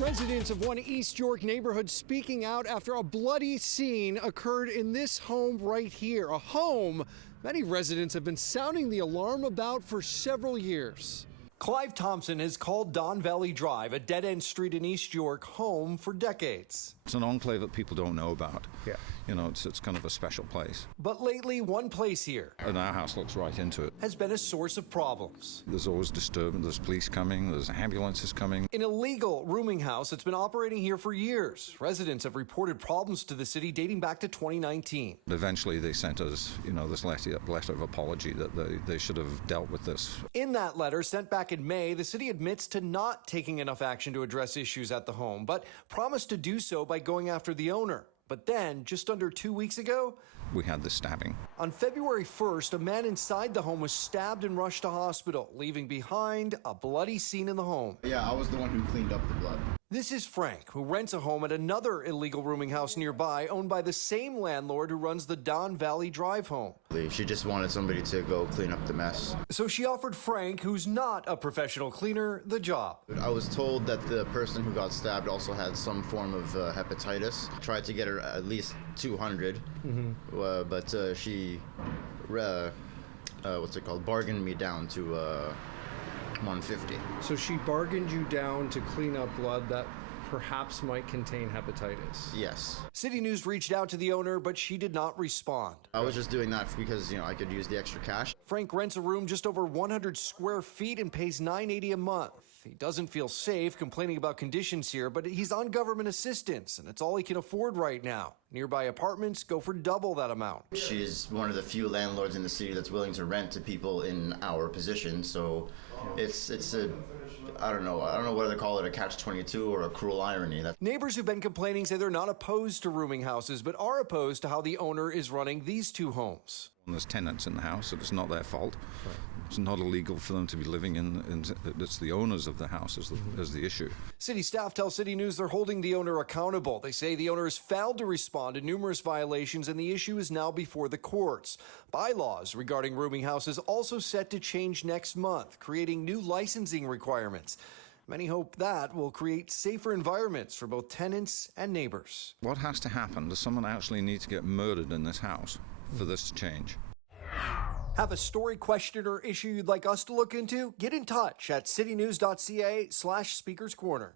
Residents of one East York neighborhood speaking out after a bloody scene occurred in this home right here. A home many residents have been sounding the alarm about for several years. Clive Thompson has called Don Valley Drive, a dead-end street in East York, home for decades. It's an enclave that people don't know about. Yeah. You know, it's kind of a special place. But lately, one place here, And our house looks right into it. has been a source of problems. There's always disturbance. There's police coming. There's ambulances coming. An illegal rooming house that's been operating here for years. Residents have reported problems to the city dating back to 2019. Eventually, they sent us, this letter of apology that they should have dealt with this. In that letter, sent back in May, the city admits to not taking enough action to address issues at the home, but promised to do so by going after the owner. But then, just under 2 weeks ago, We had this stabbing. on February 1st, a man inside the home was stabbed and rushed to hospital, leaving behind a bloody scene in the home. Yeah, I was the one who cleaned up the blood. This is Frank, who rents a home at another illegal rooming house nearby, owned by the same landlord who runs the Don Valley Drive home. She just wanted somebody to go clean up the mess. So she offered Frank, who's not a professional cleaner, the job. I was told that the person who got stabbed also had some form of hepatitis. Tried to get her at least 200, but she, bargained me down to 150. So she bargained you down to clean up blood that perhaps might contain hepatitis. Yes. City News reached out to the owner, but she did not respond. I was just doing that because, I could use the extra cash. Frank rents a room just over 100 square feet and pays $9.80 a month. He doesn't feel safe complaining about conditions here, but he's on government assistance, and it's all he can afford right now. Nearby apartments go for double that amount. She's one of the few landlords in the city that's willing to rent to people in our position, so it's a, I don't know whether to call it a catch-22 or a cruel irony. Neighbors who've been complaining say they're not opposed to rooming houses, but are opposed to how the owner is running these two homes. And there's tenants in the house, so it's not their fault. Right. It's not illegal for them to be living in it's the owners of the house is the issue. City staff tell City News they're holding the owner accountable. They say the owner has failed to respond to numerous violations, and the issue is now before the courts. Bylaws regarding rooming houses also set to change next month, creating new licensing requirements. Many hope that will create safer environments for both tenants and neighbors. What has to happen? Does someone actually need to get murdered in this house for this to change? Have a story, question, or issue you'd like us to look into? Get in touch at citynews.ca/Speakers Corner.